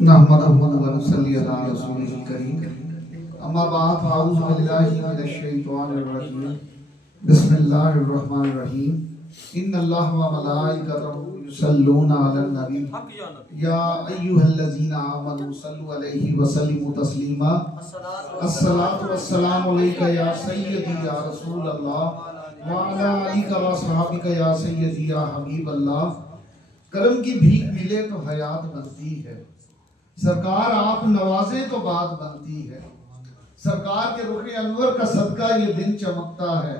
نحمدہ و نصلی علی رسولہ الکریم اما بعد فاعوذ باللہ من الشیطان الرجیم بسم اللہ الرحمن الرحیم ان اللہ و ملائکتہ یصلون علی النبی یا ایھا الذین آمنوا صلوا علیہ وسلموا تسلیما الصلاۃ والسلام علیک یا سیدی یا رسول اللہ وعلی آلک و اصحابک یا سیدی یا حبیب اللہ۔ کرم کی بھیک ملے تو حیات بنتی ہے، سرکار آپ نوازیں تو بات بنتی ہے، سرکار کے رخ انور کا صدقہ یہ دن چمکتا ہے،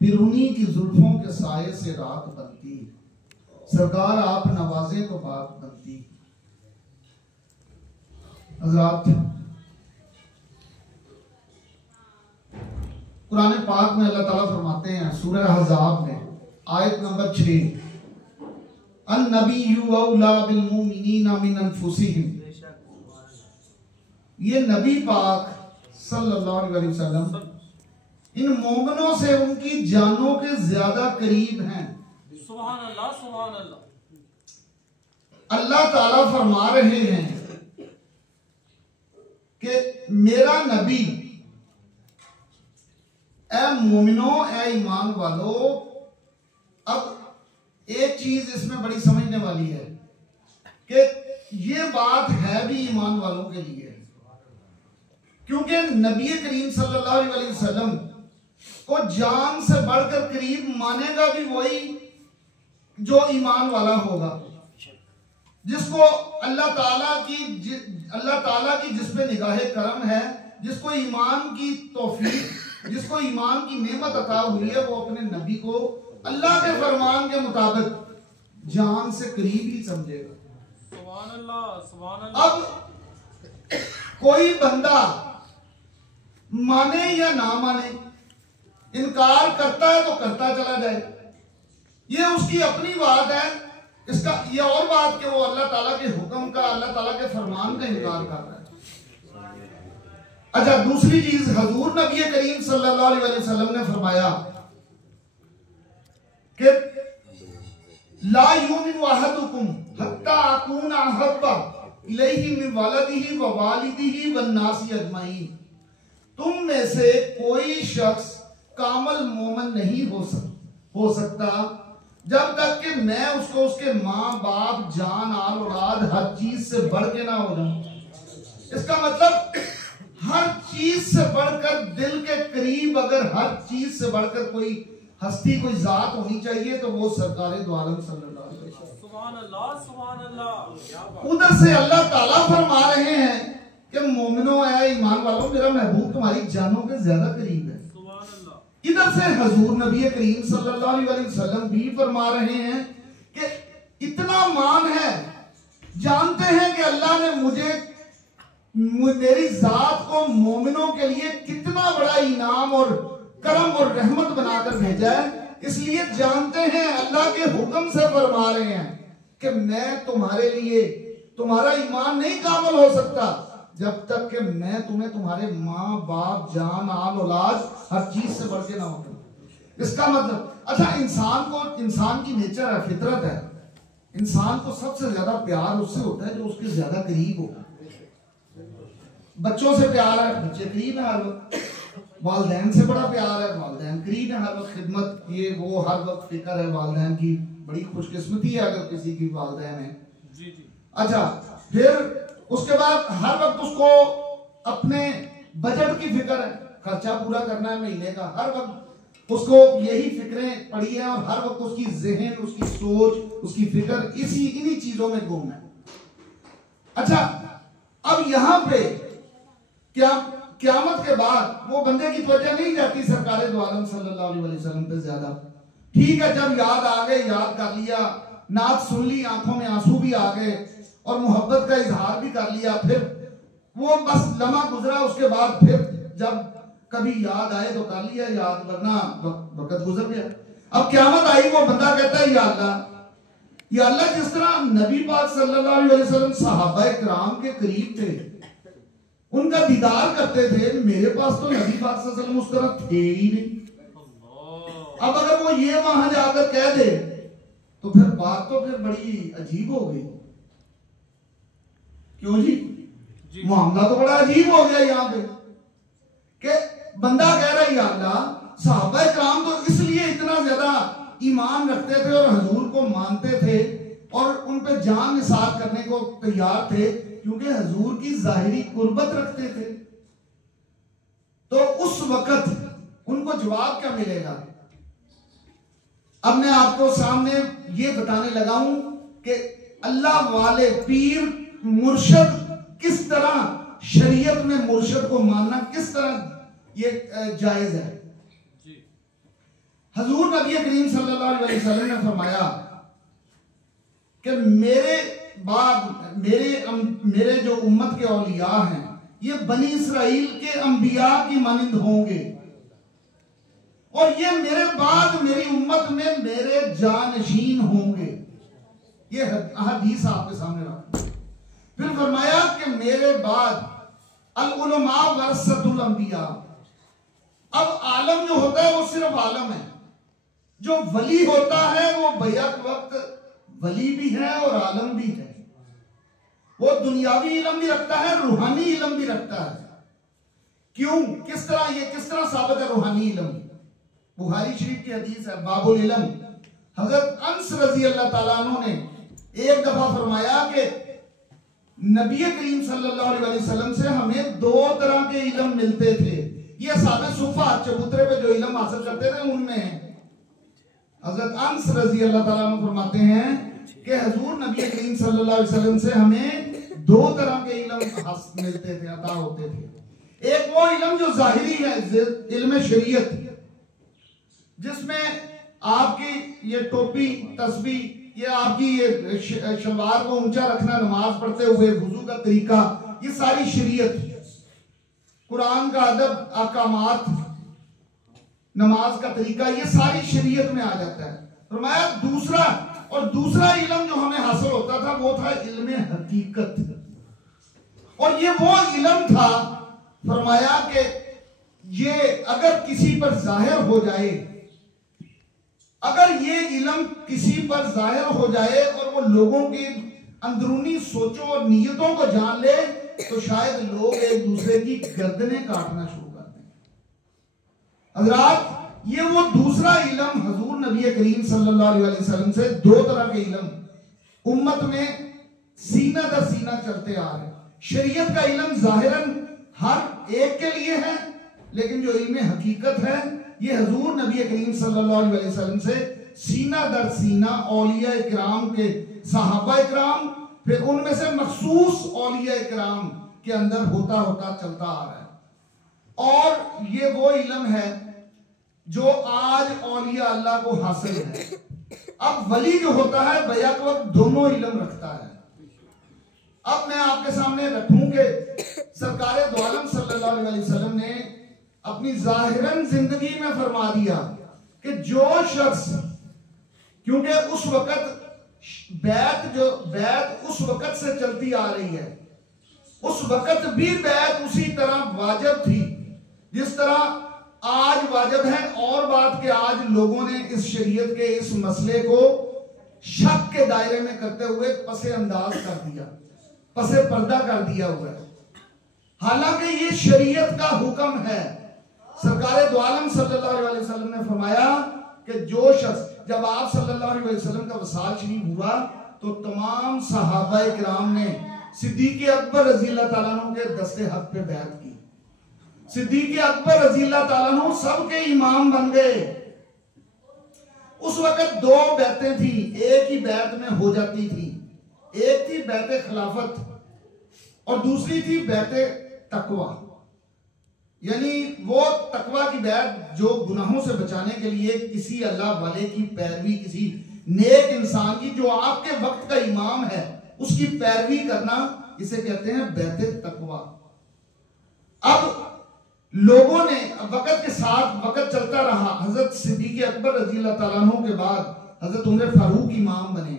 پھر انہی کی زلفوں کے سائے سے رات بنتی ہے، سرکار آپ نوازیں تو بات بنتی ہے۔ حضرات، قرآن پاک میں اللہ تعالیٰ فرماتے ہیں سورہ احزاب میں آیت نمبر 6، النبی اولا بالمؤمنین من انفسہم، یہ نبی پاک صلی اللہ علیہ وسلم ان مومنوں سے ان کی جانوں کے زیادہ قریب ہیں۔ سبحان اللہ سبحان اللہ۔ اللہ تعالیٰ فرما رہے ہیں کہ میرا نبی، اے مومنوں، اے ایمان والو، اب ایک چیز اس میں بڑی سمجھنے والی ہے کہ یہ بات ہے بھی ایمان والوں کے لیے، کیونکہ نبی کریم صلی اللہ علیہ وسلم کو جان سے بڑھ کر قریب مانے گا بھی وہی جو ایمان والا ہوگا، جس کو اللہ تعالیٰ کی جس پہ نگاہ کرم ہے، جس کو ایمان کی توفیق، جس کو ایمان کی نعمت عطا ہوئی ہے، وہ اپنے نبی کو اللہ کے فرمان کے مطابق جان سے قریب ہی سمجھے گا۔ سبحان اللہ سبحان اللہ۔ اب کوئی بندہ مانے یا نہ مانے، انکار کرتا ہے تو کرتا چلا جائے، یہ اس کی اپنی بات ہے، اس کا یہ اور بات کہ وہ اللہ تعالیٰ کے حکم کا، اللہ تعالیٰ کے فرمان کا انکار کر رہا ہے۔ اچھا، دوسری چیز، حضور نبی کریم صلی اللہ علیہ وسلم نے فرمایا کہ لا یؤمن احدکم حتی اکون احب الیہ من ولدہ ووالدہ والناس اجمعین، تم میں سے کوئی شخص کامل مومن نہیں ہو سکتا جب تک کہ میں اس کو اس کے ماں باپ، جان، آل اولاد، ہر چیز سے بڑھ کے نہ ہو جاؤں۔ اس کا مطلب ہر چیز سے بڑھ کر، دل کے قریب اگر ہر چیز سے بڑھ کر کوئی ہستی، کوئی ذات ہونی چاہیے تو وہ سرکار دو عالم صلی اللہ علیہ وسلم۔ سبحان اللہ سبحان اللہ۔ ادھر سے اللہ تعالیٰ فرما رہے ہیں کہ مومنوں، اے ایمان والوں، میرا محبوب تمہاری جانوں کے زیادہ قریب ہے۔ سبحان اللہ۔ ادھر سے حضور نبی کریم صلی اللہ علیہ وسلم بھی فرما رہے ہیں کہ اتنا مان ہے، جانتے ہیں کہ اللہ نے میری ذات کو مومنوں کے لیے کتنا بڑا انعام اور کرم اور رحمت بنا کر بھیجا ہے، اس لیے جانتے ہیں اللہ کے حکم سے فرما رہے ہیں کہ میں تمہارے لیے، تمہارا ایمان نہیں کامل ہو سکتا جب تک کہ میں تمہیں تمہارے ماں باپ، جان، آل اولاد، ہر چیز سے بڑھ کے نہ ہوتا۔ اس کا مطلب، اچھا، انسان کی نیچر ہے، فطرت ہے، انسان کو سب سے زیادہ پیار اس سے ہوتا ہے جو اس کے زیادہ قریب ہو۔ بچوں سے پیار ہے، بچے قریب ہیں ہر وقت، والدین سے بڑا پیار ہے، والدین قریب ہیں ہر وقت، خدمت یہ وہ ہر وقت فکر ہے والدین کی، بڑی خوش قسمتی ہے اگر کسی کی والدین ہیں۔ جی جی۔ اچھا، پھر اس کے بعد ہر وقت اس کو اپنے بجٹ کی فکر ہے، خرچہ پورا کرنا ہے مہینے کا، ہر وقت اس کو یہی فکریں پڑی ہیں اور ہر وقت اس کی ذہن، اس کی سوچ، اس کی فکر انہی چیزوں میں گم ہے۔ اچھا، اب یہاں پہ قیامت کے بعد وہ بندے کی توجہ نہیں جاتی سرکار دو عالم صلی اللہ علیہ وسلم پہ زیادہ۔ ٹھیک ہے، جب یاد آ گئے، یاد کر لیا، نعت سن لی، آنکھوں میں آنسو بھی آ گئے اور محبت کا اظہار بھی کر لیا، پھر وہ بس لمحہ گزرا، اس کے بعد پھر جب کبھی یاد آئے تو کر لیا یاد، ورنہ وقت گزر گیا۔ اب قیامت آئی، وہ بندہ کہتا ہے یا اللہ، جس طرح نبی پاک صلی اللہ علیہ وسلم صحابہ کرام کے قریب تھے، ان کا دیدار کرتے تھے، میرے پاس تو نبی پاک صلی اللہ علیہ وسلم اس طرح تھے ہی نہیں۔ اب اگر وہ یہ وہاں جا کر کہہ دے تو پھر بات تو پھر بڑی عجیب ہو گئی۔ کیوں جی؟ معاملہ تو بڑا عجیب ہو گیا یہاں پہ کہ بندہ کہہ رہا ہے یا اللہ صحابہ کرام تو اس لیے اتنا زیادہ ایمان رکھتے تھے اور حضور کو مانتے تھے اور ان پہ جان نثار کرنے کو تیار تھے کیونکہ حضور کی ظاہری قربت رکھتے تھے. تو اس وقت ان کو جواب کیا ملے گا؟ اب میں آپ کو سامنے یہ بتانے لگا ہوں کہ اللہ والے پیر مرشد کس طرح شریعت میں مرشد کو ماننا کس طرح یہ جائز ہے. حضور نبی کریم صلی اللہ علیہ وسلم نے فرمایا کہ میرے بعد میرے جو امت کے اولیاء ہیں یہ بنی اسرائیل کے انبیاء کی مانند ہوں گے اور یہ میرے بعد میری امت میں میرے جانشین ہوں گے. یہ حدیث آپ کے سامنے رکھا. پھر فرمایا کہ میرے بعد العلماء ورثۃ الانبیاء. اب عالم جو ہوتا ہے وہ صرف عالم ہے. جو ولی ہوتا ہے وہ بیعت وقت ولی بھی ہے اور عالم بھی ہے. وہ دنیاوی علم بھی رکھتا ہے روحانی علم بھی رکھتا ہے. کیوں؟ کس طرح ثابت ہے روحانی علم؟ بخاری شریف کی حدیث ہے باب العلم. حضرت انس رضی اللہ تعالیٰ عنہ نے ایک دفعہ فرمایا کہ نبی کریم صلی اللہ علیہ وسلم سے ہمیں 2 طرح کے علم ملتے تھے. یہ اصحاب صفہ چبوترے پہ جو علم حاصل کرتے تھے ان میں ہیں. حضرت انس رضی اللہ تعالیٰ عنہ فرماتے ہیں کہ حضور نبی کریم صلی اللہ علیہ وسلم سے ہمیں 2 طرح کے علم ملتے تھے عطا ہوتے تھے. ایک وہ علم جو ظاہری ہے علم شریعت جس میں آپ کی یہ ٹوپی تسبیح یہ آپ کی یہ شلوار کو اونچا رکھنا نماز پڑھتے ہوئے وضو کا طریقہ یہ ساری شریعت قرآن کا ادب احکامات نماز کا طریقہ یہ ساری شریعت میں آ جاتا ہے. فرمایا دوسرا علم جو ہمیں حاصل ہوتا تھا وہ تھا علم حقیقت. اور یہ وہ علم تھا فرمایا کہ یہ اگر کسی پر ظاہر ہو جائے اگر یہ علم کسی پر ظاہر ہو جائے اور وہ لوگوں کی اندرونی سوچوں اور نیتوں کو جان لے تو شاید لوگ ایک دوسرے کی گردنیں کاٹنا شروع کر دیں. حضرات یہ وہ دوسرا علم حضور نبی کریم صلی اللہ علیہ وسلم سے 2 طرح کے علم امت میں سینہ در سینہ چلتے آ رہے. شریعت کا علم ظاہراً ہر ایک کے لیے ہے لیکن جو علم حقیقت ہے یہ حضور نبی کریم صلی اللہ علیہ وسلم سے سینہ در سینہ اولیاء اکرام کے صحابہ اکرام پھر ان میں سے مخصوص اولیاء اکرام کے اندر ہوتا چلتا آ رہا ہے. اور یہ وہ علم ہے جو آج اولیاء اللہ کو حاصل ہے. اب ولی جو ہوتا ہے بیعت وقت دونوں علم رکھتا ہے. اب میں آپ کے سامنے رکھوں کہ سرکار دو عالم صلی اللہ علیہ وسلم نے اپنی ظاہراً زندگی میں فرما دیا کہ جو شخص کیونکہ اس وقت بیعت اس وقت سے چلتی آ رہی ہے اس وقت بھی بیعت اسی طرح واجب تھی جس طرح آج واجب ہے. اور بات کہ آج لوگوں نے اس شریعت کے اس مسئلے کو شک کے دائرے میں کرتے ہوئے پس انداز کر دیا پس پردہ کر دیا ہوا ہے. حالانکہ یہ شریعت کا حکم ہے. سرکار دو عالم صلی اللہ علیہ وسلم نے فرمایا کہ جو شخص جب آپ صلی اللہ علیہ وسلم کا وصال شریف ہوا تو تمام صحابہ کرام نے صدیق اکبر رضی اللہ تعالیٰ عنہ کے دست حق پہ بیعت کی. صدیق اکبر رضی اللہ تعالیٰ عنہ سب کے امام بن گئے. اس وقت 2 بیعتیں تھیں ایک ہی بیعت میں ہو جاتی تھی. ایک تھی بیعت خلافت اور دوسری تھی بیعت تقوی. یعنی وہ تقوی کی بیعت جو گناہوں سے بچانے کے لیے کسی اللہ والے کی پیروی کسی نیک انسان کی جو آپ کے وقت کا امام ہے اس کی پیروی کرنا اسے کہتے ہیں بیعت تقوی. اب لوگوں نے وقت کے ساتھ وقت چلتا رہا. حضرت صدیق اکبر رضی اللہ تعالیٰ عنہ کے بعد حضرت عمر فاروق امام بنے.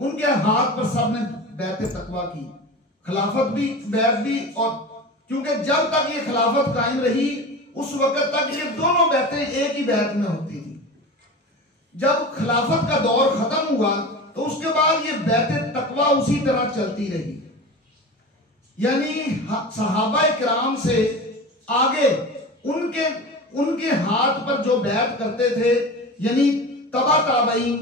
ان کے ہاتھ پر سب نے بیعت تقوی کی. خلافت بھی بیعت بھی اور کیونکہ جب تک یہ خلافت قائم رہی اس وقت تک یہ دونوں بیعتیں ایک ہی بیعت میں ہوتی تھی. جب خلافت کا دور ختم ہوا تو اس کے بعد یہ بیعت تقوی اسی طرح چلتی رہی. یعنی صحابہ کرام سے آگے ان کے ہاتھ پر جو بیعت کرتے تھے، یعنی تبع تابعین،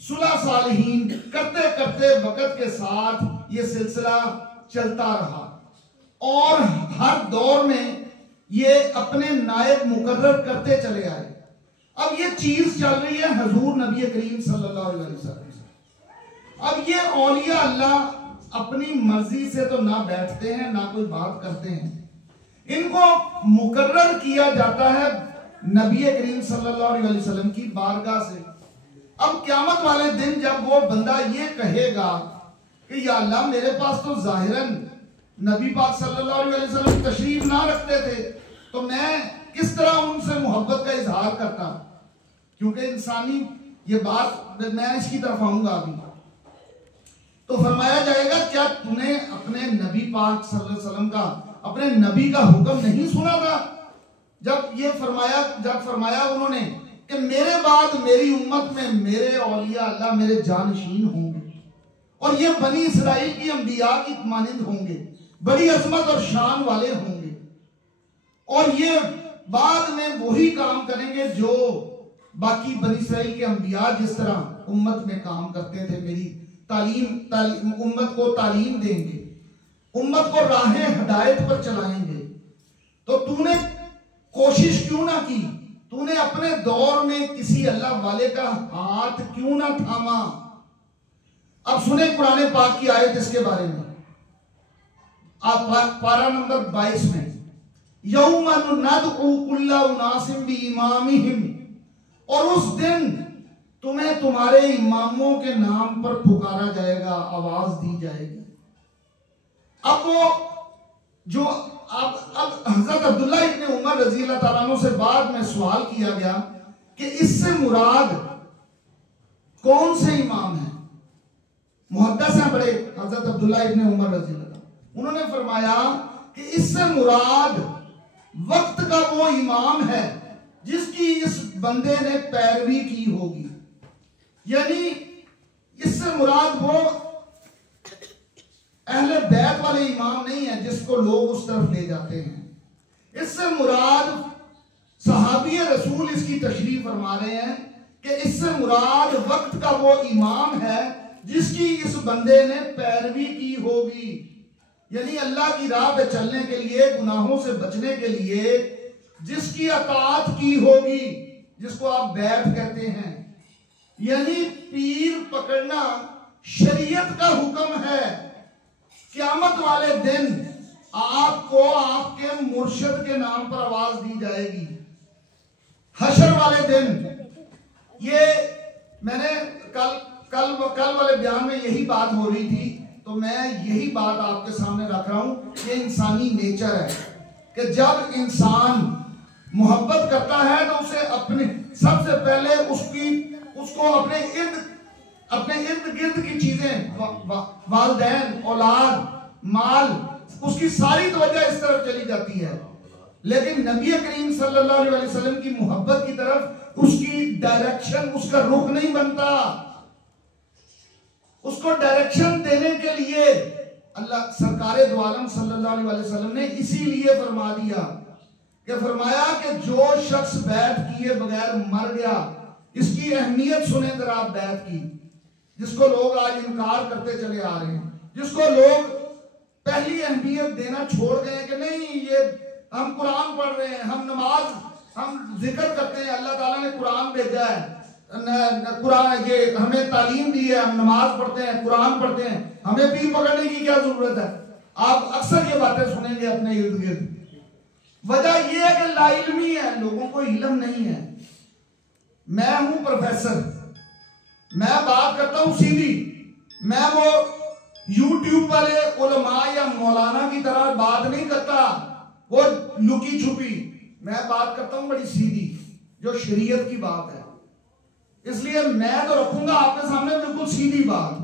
صلح صالحین، کرتے کرتے وقت کے ساتھ یہ سلسلہ چلتا رہا، اور ہر دور میں یہ اپنے نائب مقرر کرتے چلے آئے۔ اب یہ چیز چل رہی ہے حضور نبی کریم صلی اللہ علیہ وسلم سے۔ اب یہ اولیاء اللہ اپنی مرضی سے تو نہ بیٹھتے ہیں نہ کوئی بات کرتے ہیں، ان کو مقرر کیا جاتا ہے نبی کریم صلی اللہ علیہ وسلم کی بارگاہ سے۔ اب قیامت والے دن جب وہ بندہ یہ کہے گا کہ یا اللہ میرے پاس تو ظاہراً نبی پاک صلی اللہ علیہ وسلم تشریف نہ رکھتے تھے، تو میں کس طرح ان سے محبت کا اظہار کرتا، کیونکہ انسانی یہ بات میں اس کی طرف آؤں گا ابھی۔ تو فرمایا جائے گا کیا تو نے اپنے نبی پاک صلی اللہ علیہ وسلم کا، اپنے نبی کا حکم نہیں سنا تھا؟ جب فرمایا انہوں نے کہ میرے بعد میری امت میں میرے اولیاء اللہ میرے جانشین ہوں گے، اور یہ بنی اسرائیل کی انبیاء کی مانند ہوں گے، بڑی عظمت اور شان والے ہوں گے، اور یہ بعد میں وہی کام کریں گے جو باقی بنی اسرائیل کے انبیاء جس طرح امت میں کام کرتے تھے، میری تعلیم امت کو تعلیم دیں گے، امت کو راہ ہدایت پر چلائیں گے۔ تو تو نے کوشش کیوں نہ کی، تو نے اپنے دور میں کسی اللہ والے کا ہاتھ کیوں نہ تھاما؟ اب سنیں قرآن پاک کی آیت اس کے بارے میں، پارہ نمبر 22 میں، یوم ندعو کل اناس بامامہم، اور اس دن تمہیں تمہارے اماموں کے نام پر پکارا جائے گا، آواز دی جائے گی۔ اب وہ جو اب حضرت عبداللہ ابن عمر رضی اللہ تعالیٰ عنہ سے بعد میں سوال کیا گیا کہ اس سے مراد کون سے امام ہیں؟ محدث ہیں بڑے حضرت عبداللہ ابن عمر رضی اللہ تعالیٰ، انہوں نے فرمایا کہ اس سے مراد وقت کا وہ امام ہے جس کی اس بندے نے پیروی کی ہوگی، یعنی اس سے مراد وہ اہل بیت والے امام نہیں ہیں جس کو لوگ اس طرف لے جاتے ہیں، اس سے مراد صحابی رسول اس کی تشریح فرما رہے ہیں کہ اس سے مراد وقت کا وہ امام ہے جس کی اس بندے نے پیروی کی ہوگی، یعنی اللہ کی راہ پہ چلنے کے لیے، گناہوں سے بچنے کے لیے جس کی اطاعت کی ہوگی، جس کو آپ بیعت کہتے ہیں، یعنی پیر پکڑنا شریعت کا حکم ہے۔ قیامت والے دن آپ کو آپ کے مرشد کے نام پر آواز دی جائے گی، حشر والے دن۔ یہ میں نے کل والے بیان میں یہی بات ہو رہی تھی، تو میں یہی بات آپ کے سامنے رکھ رہا ہوں کہ انسانی نیچر ہے کہ جب انسان محبت کرتا ہے تو اسے اپنے سب سے پہلے اس کو اپنے ارد گرد کی چیزیں، والدین، اولاد، مال، اس کی ساری توجہ اس طرف چلی جاتی ہے، لیکن نبی کریم صلی اللہ علیہ وسلم کی محبت کی طرف اس کی ڈائریکشن، اس کا رخ نہیں بنتا۔ اس کو ڈائریکشن دینے کے لیے اللہ سرکار دو عالم صلی اللہ علیہ وسلم نے اسی لیے فرما دیا کہ فرمایا کہ جو شخص بیعت کیے بغیر مر گیا، اس کی اہمیت سنیں ذرا آپ بیعت کی، جس کو لوگ آج انکار کرتے چلے آ رہے ہیں، جس کو لوگ پہلی اہمیت دینا چھوڑ گئے کہ نہیں یہ ہم قرآن پڑھ رہے ہیں، ہم نماز، ہم ذکر کرتے ہیں، اللہ تعالیٰ نے قرآن بھیجا ہے، قرآن یہ ہمیں تعلیم دی ہے، ہم نماز پڑھتے ہیں، قرآن پڑھتے ہیں، ہمیں پیر پکڑنے کی کیا ضرورت ہے؟ آپ اکثر یہ باتیں سنیں گے اپنے ارد گرد۔ وجہ یہ ہے کہ لا علمی ہے، لوگوں کو علم نہیں ہے۔ میں ہوں پروفیسر، میں بات کرتا ہوں سیدھی، میں وہ یوٹیوب والے علماء یا مولانا کی طرح بات نہیں کرتا، وہ لکی چھپی، میں بات کرتا ہوں بڑی سیدھی جو شریعت کی بات ہے، اس لیے میں تو رکھوں گا آپ کے سامنے بالکل سیدھی بات،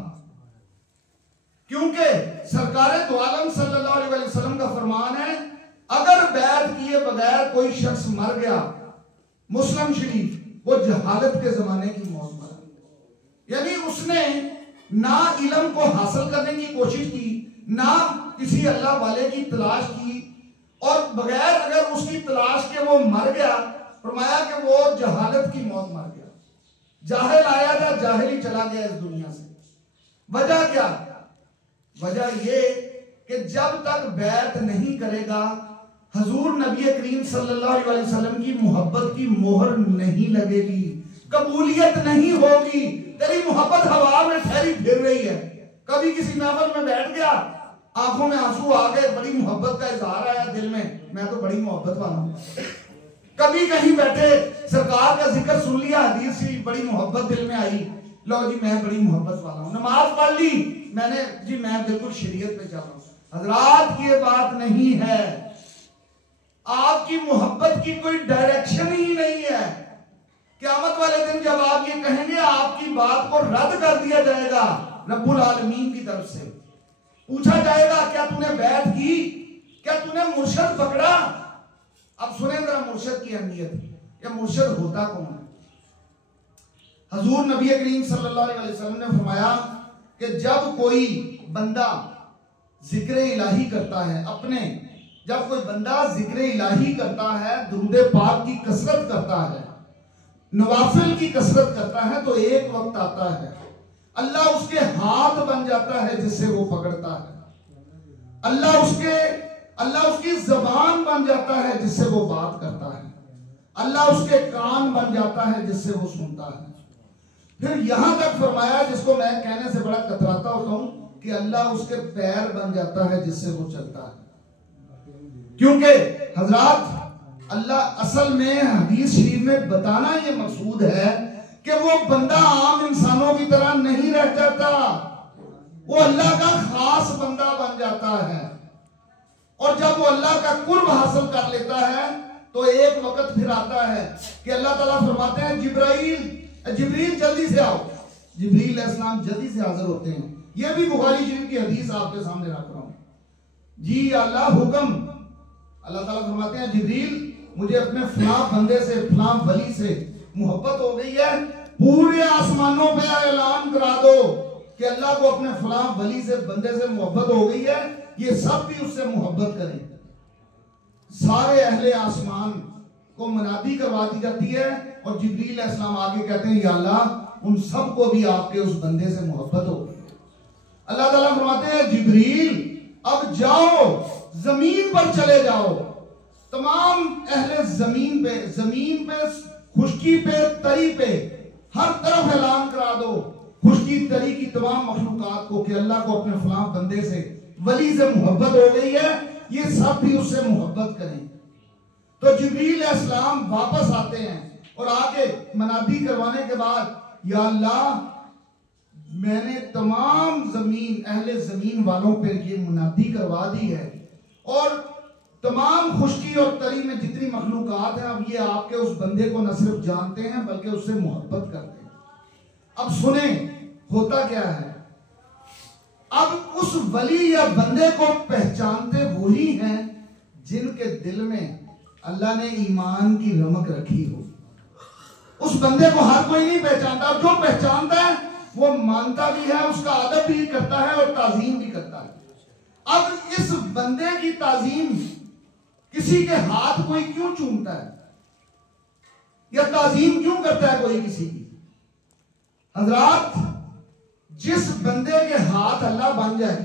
کیونکہ سرکار دو عالم صلی اللہ علیہ وسلم کا فرمان ہے اگر بیعت کیے بغیر کوئی شخص مر گیا، مسلم شریف، وہ جہالت کے زمانے کی موت مر، یعنی اس نے نہ علم کو حاصل کرنے کی کوشش کی، نہ کسی اللہ والے کی تلاش کی، اور بغیر اگر اس کی تلاش کے وہ مر گیا، فرمایا کہ وہ جہالت کی موت مر گیا۔ جاہل آیا تھا، جاہل ہی چلا گیا اس دنیا سے۔ وجہ کیا؟ وجہ یہ کہ جب تک بیعت نہیں کرے گا، حضور نبی کریم صلی اللہ علیہ وسلم کی محبت کی مہر نہیں لگے گی، قبولیت نہیں ہوگی۔ تیری محبت ہوا میں ٹھہری پھر رہی ہے۔ کبھی کسی محفل میں بیٹھ گیا، آنکھوں میں آنسو آ گئے، بڑی محبت کا اظہار آیا دل میں تو بڑی محبت والا ہوں۔ کبھی کہیں بیٹھے سرکار کا ذکر سن لیا، حدیث سے بڑی محبت دل میں آئی، لو جی میں بڑی محبت والا ہوں۔ نماز پڑھ لی، میں بالکل شریعت پہ چل رہا ہوں۔ حضرات یہ بات نہیں ہے، آپ کی محبت کی کوئی ڈائریکشن ہی نہیں ہے۔ قیامت والے دن جب آپ یہ کہیں گے، آپ کی بات کو رد کر دیا جائے گا رب العالمین کی طرف سے۔ پوچھا جائے گا کیا تو نے بیعت کی، کیا تو نے مرشد پکڑا؟ اب سنیں ذرا مرشد کی اہمیت، کہ مرشد ہوتا کون ہے۔ حضور نبی کریم صلی اللہ علیہ وسلم نے فرمایا کہ جب کوئی بندہ ذکر الہی کرتا ہے، جب کوئی بندہ ذکر الہی کرتا ہے، درود پاک کی کثرت کرتا ہے، نوافل کی کثرت کرتا ہے، تو ایک وقت آتا ہے اللہ اس کے ہاتھ بن جاتا ہے جس سے وہ پکڑتا ہے، اللہ اس کی زبان بن جاتا ہے جس سے وہ بات کرتا ہے، اللہ اس کے کان بن جاتا ہے جس سے وہ سنتا ہے۔ پھر یہاں تک فرمایا، جس کو میں کہنے سے بڑا کتراتا ہوتا ہوں، کہ اللہ اس کے پیر بن جاتا ہے جس سے وہ چلتا ہے۔ کیونکہ حضرات اللہ اصل میں حدیث شریف میں بتانا یہ مقصود ہے کہ وہ بندہ عام انسانوں کی طرح نہیں رہ جاتا، وہ اللہ کا خاص بندہ بن جاتا ہے۔ اور جب وہ اللہ کا قرب حاصل کر لیتا ہے تو ایک وقت پھر آتا ہے کہ اللہ تعالیٰ فرماتے ہیں جبریل جلدی سے آؤ۔ جبریل علیہ السلام جلدی سے حاضر ہوتے ہیں۔ یہ بھی بخاری شریف کی حدیث آپ کے سامنے رکھ رہا ہوں۔ جی اللہ حکم، اللہ تعالیٰ فرماتے ہیں جبریل مجھے اپنے فلاں بندے سے، فلاں ولی سے محبت ہو گئی ہے، پورے آسمانوں پہ اعلان کرا دو کہ اللہ کو اپنے فلاں ولی سے، بندے سے محبت ہو گئی ہے، یہ سب بھی اس سے محبت کریں۔ سارے اہل آسمان کو منادی کروا دی جاتی ہے، اور جبریل علیہ السلام آگے کہتے ہیں یا اللہ ان سب کو بھی آپ کے اس بندے سے محبت ہو گئی۔ اللہ تعالیٰ فرماتے ہیں جبریل اب جاؤ، زمین پر چلے جاؤ، تمام اہل زمین پہ خشکی پہ، تری پہ، ہر طرف اعلان کرا دو خشکی تری کی تمام مخلوقات کو کہ اللہ کو اپنے فلاں بندے سے، ولی سے محبت ہو گئی ہے، یہ سب بھی اس سے محبت کریں۔ تو جبریل علیہ السلام واپس آتے ہیں اور آگے منادی کروانے کے بعد یا اللہ میں نے تمام اہل زمین والوں پر یہ منادی کروا دی ہے، اور تمام خشکی اور تری میں جتنی مخلوقات ہیں اب یہ آپ کے اس بندے کو نہ صرف جانتے ہیں بلکہ اس سے محبت کرتے ہیں۔ اب سنیں ہوتا کیا ہے، اب اس ولی یا بندے کو پہچانتے وہی ہیں جن کے دل میں اللہ نے ایمان کی رمق رکھی ہو۔ اس بندے کو ہر کوئی نہیں پہچانتا، اور جو پہچانتا ہے وہ مانتا بھی ہے، اس کا ادب بھی کرتا ہے اور تعظیم بھی کرتا ہے۔ اب اس بندے کی تعظیم کسی کے ہاتھ کوئی کیوں چومتا ہے یا تعظیم کیوں کرتا ہے کوئی کسی کی؟ حضرات جس بندے کے ہاتھ اللہ بن جائے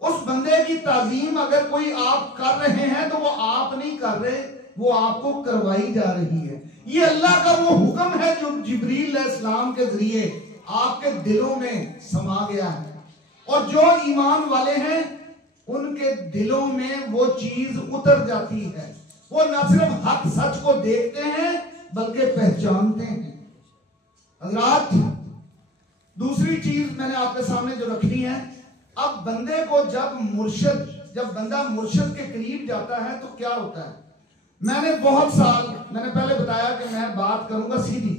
اس بندے کی تعظیم اگر کوئی آپ کر رہے ہیں تو وہ آپ نہیں کر رہے، وہ آپ کو کروائی جا رہی ہے۔ یہ اللہ کا وہ حکم ہے جو جبریل علیہ السلام کے ذریعے آپ کے دلوں میں سما گیا ہے، اور جو ایمان والے ہیں ان کے دلوں میں وہ چیز اتر جاتی ہے، وہ نہ صرف حق سچ کو دیکھتے ہیں بلکہ پہچانتے ہیں۔ حضرات دوسری چیز میں نے آپ کے سامنے جو رکھنی ہے، اب بندے کو جب بندہ مرشد کے قریب جاتا ہے تو کیا ہوتا ہے؟ میں نے پہلے بتایا کہ میں بات کروں گا سیدھی،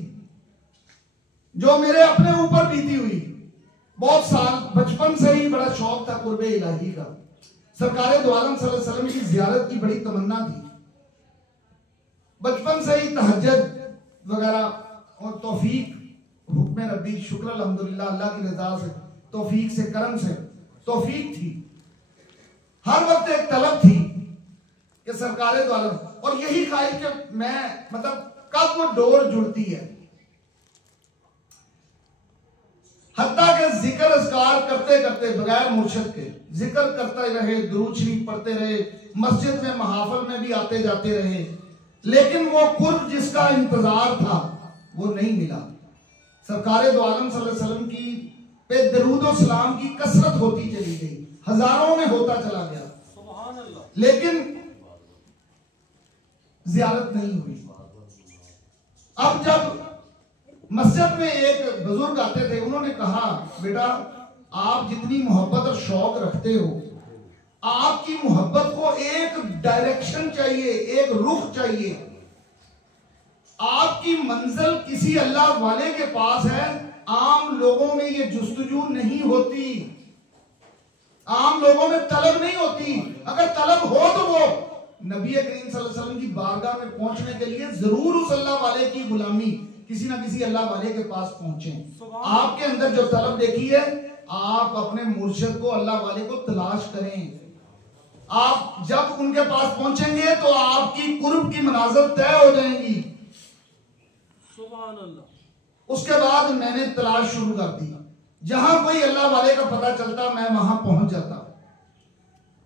جو میرے اپنے اوپر بیتی ہوئی، بہت سال بچپن سے ہی بڑا شوق تھا قرب الہی کا، سرکار دو عالم صلی اللہ علیہ وسلم کی زیارت کی بڑی تمنا تھی، بچپن سے ہی تہجد وغیرہ، اور توفیق حکم ربی، شکر الحمدللہ اللہ کی رضا سے، توفیق سے، کرم سے توفیق تھی ہر وقت ایک طلب تھی کہ سرکار دو عالم، اور یہی خواہش کہ میں کب وہ ڈور جڑتی ہے، حتیٰ کہ ذکر اذکار کرتے کرتے بغیر مرشد کے ذکر کرتے رہے، درود شریف پڑھتے رہے، مسجد میں محافل میں بھی آتے جاتے رہے، لیکن وہ قرب جس کا انتظار تھا وہ نہیں ملا۔ سرکار دو عالم صلی اللہ علیہ وسلم کی پہ درود و سلام کی کثرت ہوتی چلی گئی، ہزاروں میں ہوتا چلا گیا، سبحان اللہ، لیکن زیارت نہیں ہوئی۔ اب جب مسجد میں ایک بزرگ آتے تھے، انہوں نے کہا بیٹا آپ جتنی محبت اور شوق رکھتے ہو، آپ کی محبت کو ایک ڈائریکشن چاہیے، ایک رخ چاہیے، آپ کی منزل کسی اللہ والے کے پاس ہے، عام لوگوں میں یہ جستجو نہیں ہوتی، عام لوگوں میں طلب نہیں ہوتی۔ اگر طلب ہو تو وہ نبی کریم صلی اللہ علیہ وسلم کی بارگاہ میں پہنچنے کے لیے ضرور اس اللہ والے کی غلامی کسی نہ کسی اللہ والے کے پاس پہنچیں۔ آپ کے اندر جو طلب دیکھی ہے، آپ اپنے مرشد کو، اللہ والے کو تلاش کریں۔ آپ جب ان کے پاس پہنچیں گے تو آپ کی قرب کی منازل طے ہو جائیں گی۔ سبحان اللہ۔ اس کے بعد میں نے تلاش شروع کر دی، جہاں کوئی اللہ والے کا پتہ چلتا میں وہاں پہنچ جاتا،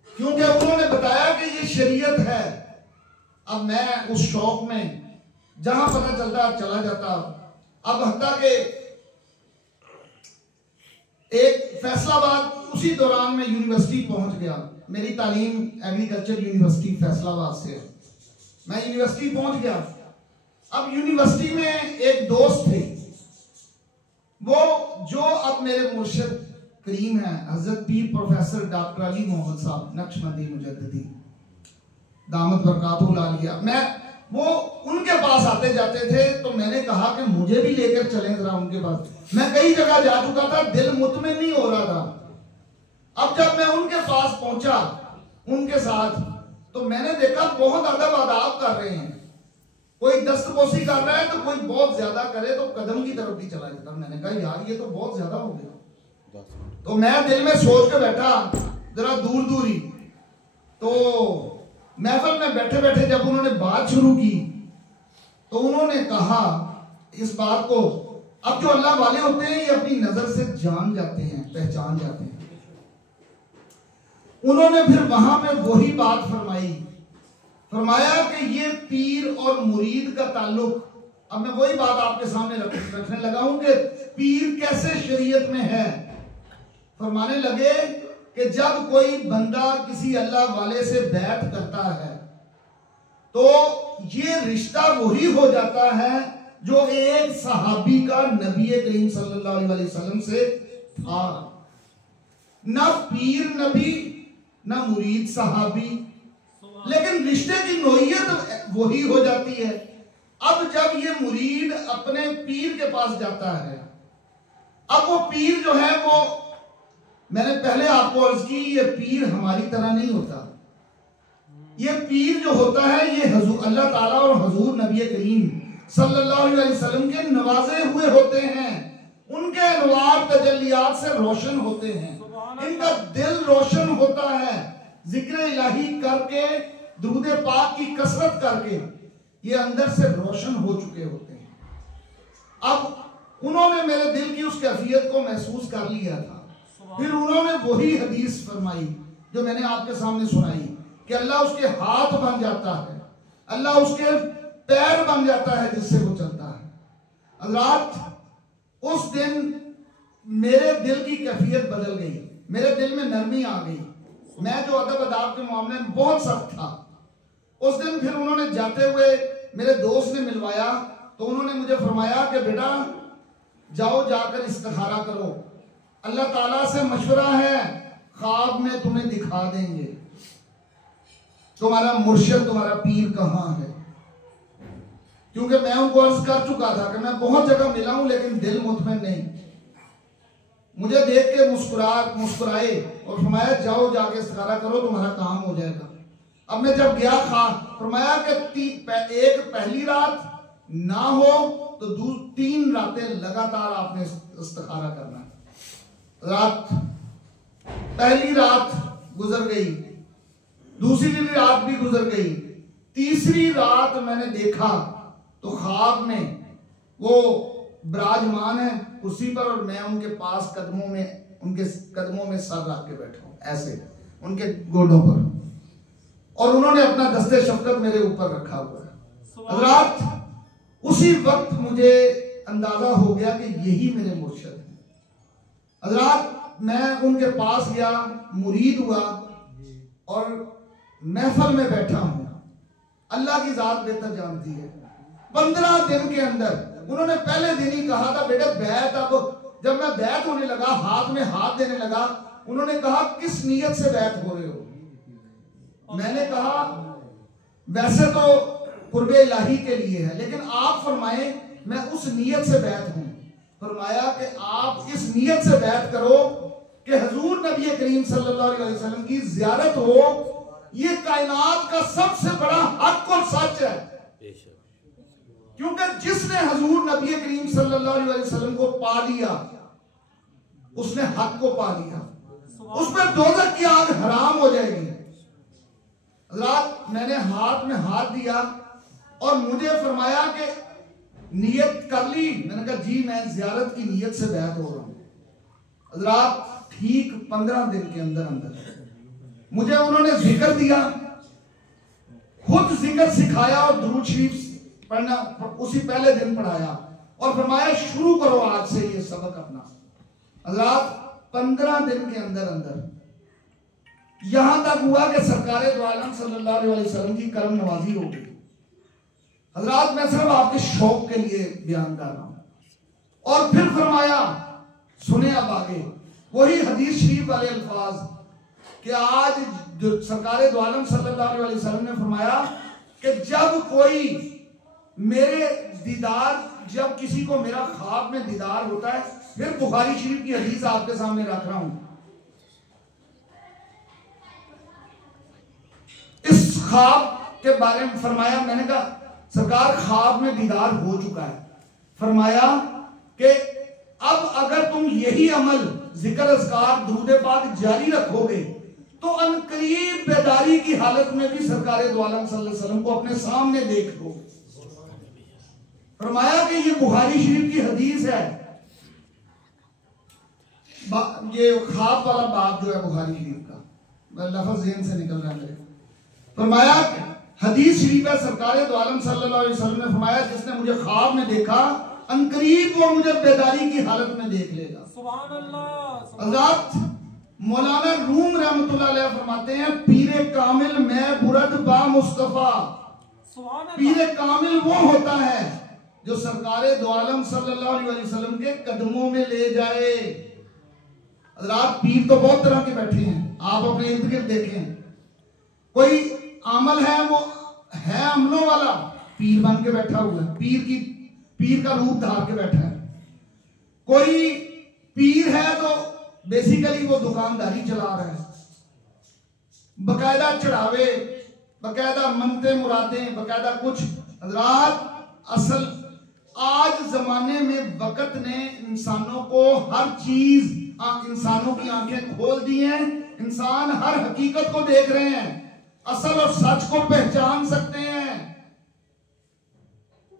کیونکہ انہوں نے بتایا کہ یہ شریعت ہے۔ اب میں اس شوق میں جہاں پتہ چلتا چلا جاتا۔ اب حتیٰ کہ ایک فیصل آباد اسی دوران میں یونیورسٹی پہنچ گیا، میری تعلیم ایگریکلچر یونیورسٹی فیصل آباد سے ہے، میں یونیورسٹی پہنچ گیا۔ اب یونیورسٹی میں ایک دوست تھے، وہ جو اب میرے مرشد کریم ہیں حضرت پیر پروفیسر ڈاکٹر علی محمد صاحب نقشبندی مجددی دامت برکاتہ العالیہ، میں وہ ان کے پاس آتے جاتے تھے، تو میں نے کہا کہ مجھے بھی لے کر چلیں ذرا ان کے پاس۔ میں کئی جگہ جا چکا تھا، دل مطمئن نہیں ہو رہا تھا۔ اب جب میں ان کے پاس پہنچا ان کے ساتھ، تو میں نے دیکھا بہت ادب آداب کر رہے ہیں، کوئی دست بوسی کر رہا ہے تو کوئی بہت زیادہ کرے تو قدم کی طرف بھی چلا جاتا۔ میں نے کہا یار یہ تو بہت زیادہ ہو گیا۔ تو میں دل میں سوچ کے بیٹھا ذرا دور دور ہی، تو محفل میں بیٹھے بیٹھے جب انہوں نے بات شروع کی تو انہوں نے کہا اس بات کو، اب جو اللہ والے ہوتے ہیں یہ اپنی نظر سے جان جاتے ہیں، پہچان جاتے ہیں۔ انہوں نے پھر وہاں پہ وہی بات فرمایا کہ یہ پیر اور مرید کا تعلق، اب میں وہی بات آپ کے سامنے رکھنے لگا ہوں کہ پیر کیسے شریعت میں ہے۔ فرمانے لگے کہ جب کوئی بندہ کسی اللہ والے سے بیعت کرتا ہے تو یہ رشتہ وہی ہو جاتا ہے جو ایک صحابی کا نبی کریم صلی اللہ علیہ وسلم سے تھا۔ نہ پیر نبی نہ مرید صحابی، لیکن رشتے کی نوعیت وہی ہو جاتی ہے۔ اب جب یہ مرید اپنے پیر کے پاس جاتا ہے، اب وہ پیر جو ہے وہ، میں نے پہلے آپ کو عرض کی، یہ پیر ہماری طرح نہیں ہوتا۔ یہ پیر جو ہوتا ہے یہ حضور اللہ تعالیٰ اور حضور نبی کریم صلی اللہ علیہ وسلم کے نوازے ہوئے ہوتے ہیں، ان کے انوار تجلیات سے روشن ہوتے ہیں، ان کا دل روشن ہوتا ہے، ذکر الہی کر کے، درود پاک کی کثرت کر کے یہ اندر سے روشن ہو چکے ہوتے ہیں۔ اب انہوں نے میرے دل کی اس کیفیت کو محسوس کر لیا تھا، پھر انہوں نے وہی حدیث فرمائی جو میں نے آپ کے سامنے سنائی کہ اللہ اس کے ہاتھ بن جاتا ہے، اللہ اس کے پیر بن جاتا ہے جس سے وہ چلتا ہے۔ حضرات اس دن میرے دل کی کیفیت بدل گئی، میرے دل میں نرمی آ گئی۔ میں جو ادب آداب کے معاملے میں بہت سخت تھا، اس دن پھر انہوں نے جاتے ہوئے میرے دوست نے ملوایا تو انہوں نے مجھے فرمایا کہ بیٹا جاؤ جا کر استخارہ کرو، اللہ تعالیٰ سے مشورہ ہے، خواب میں تمہیں دکھا دیں گے تمہارا مرشد تمہارا پیر کہاں ہے۔ کیونکہ میں ان کو عرض کر چکا تھا کہ میں بہت جگہ ملا ہوں لیکن دل مطمئن نہیں۔ مجھے دیکھ کے مسکرائے اور فرمایا جاؤ جا کے استخارہ کرو تمہارا کام ہو جائے گا۔ اب میں جب گیا فرمایا کہ ایک پہلی رات نہ ہو تو 3 راتیں لگاتار آپ نے استخارہ کرنا ہے۔ پہلی رات گزر گئی، دوسری رات بھی گزر گئی، تیسری رات میں نے دیکھا تو خواب میں وہ براجمان ہے کرسی پر، اور میں ان کے پاس ان کے قدموں میں سر رکھ کے بیٹھا ہوں، ایسے ان کے گوڈوں پر، اور انہوں نے اپنا دست شفقت میرے اوپر رکھا ہوا ہے۔ حضرات اسی وقت مجھے اندازہ ہو گیا کہ یہی میرے مرشد ہیں۔ حضرات میں ان کے پاس گیا، مرید ہوا، اور محفل میں بیٹھا ہوں، اللہ کی ذات بہتر جانتی ہے۔ 15 دن کے اندر انہوں نے پہلے دن ہی کہا تھا بیٹا بیعت، اب جب میں بیعت ہونے لگا، ہاتھ میں ہاتھ دینے لگا، انہوں نے کہا کس نیت سے بیعت ہو رہے ہو؟ میں نے کہا ویسے تو قرب الہی کے لیے ہے، لیکن آپ فرمائیں میں اس نیت سے بیعت ہوں۔ فرمایا کہ آپ اس نیت سے بیعت کرو کہ حضور نبی کریم صلی اللہ علیہ وسلم کی زیارت ہو، یہ کائنات کا سب سے بڑا حق اور سچ ہے، کیونکہ جس نے حضور نبی کریم صلی اللہ علیہ وسلم کو پا لیا اس نے حق کو پا لیا، اس پہ دوزخ کی آگ حرام ہو جائے گی۔ حضرات میں نے ہاتھ میں ہاتھ دیا اور مجھے فرمایا کہ نیت کر لی؟ میں نے کہا جی میں زیارت کی نیت سے بیعت ہو رہا ہوں۔ حضرات ٹھیک 15 دن کے اندر مجھے انہوں نے ذکر دیا، خود ذکر سکھایا اور درود شریف پڑھنا اسی پہلے دن پڑھایا، اور فرمایا شروع کرو آج سے یہ سبق اپنا۔ حضرات 15 دن کے اندر یہاں تک ہوا کہ سرکار دو عالم صلی اللہ علیہ وسلم کی کرم نوازی ہو گئی۔ حضرات میں صرف آپ کے شوق کے لیے بیان کر رہا ہوں، اور پھر فرمایا سنیں اب آگے وہی حدیث شریف والے الفاظ کہ آج سرکار دو عالم صلی اللہ علیہ وسلم نے فرمایا کہ جب کوئی میرے دیدار، جب کسی کو میرا خواب میں دیدار ہوتا ہے، پھر بخاری شریف کی حدیث آپ کے سامنے رکھ رہا ہوں، اس خواب کے بارے میں فرمایا، میں نے کہا سرکار خواب میں دیدار ہو چکا ہے، فرمایا کہ اب اگر تم یہی عمل ذکر اذکار درود پاک جاری رکھو گے تو ان قریب بیداری کی حالت میں بھی سرکار دو عالم صلی اللہ علیہ وسلم کو اپنے سامنے دیکھ لو۔ فرمایا کہ یہ بخاری شریف کی حدیث ہے، یہ خواب والا باب جو ہے بخاری شریف کا لفظ ذہن سے نکل رہا ہے۔ فرمایا حدیث شریف ہے، سرکار دو عالم صلی اللہ علیہ وسلم نے فرمایا جس نے مجھے خواب میں دیکھا انقریب وہ مجھے بیداری کی حالت میں دیکھ لے گا۔ سبحان اللہ۔ حضرات مولانا روم رحمۃ اللہ علیہ فرماتے ہیں پیر کامل میں برد با مصطفیٰ، پیر کامل وہ ہوتا ہے جو سرکار دو عالم صلی اللہ علیہ وسلم کے قدموں میں لے جائے۔ حضرات پیر تو بہت طرح کے بیٹھے ہیں، آپ اپنے ارد گرد دیکھیں، کوئی عمل ہے وہ ہے عملوں والا، پیر بن کے بیٹھا ہوا ہے، پیر کا روپ دھار کے بیٹھا ہے۔ کوئی پیر ہے تو بیسیکلی وہ دکانداری چلا رہا ہے، باقاعدہ چڑھاوے، باقاعدہ منتیں مرادیں، باقاعدہ کچھ۔ حضرات اصل آج زمانے میں وقت نے انسانوں کو ہر چیز، انسانوں کی آنکھیں کھول دی ہیں، انسان ہر حقیقت کو دیکھ رہے ہیں، اصل اور سچ کو پہچان سکتے ہیں۔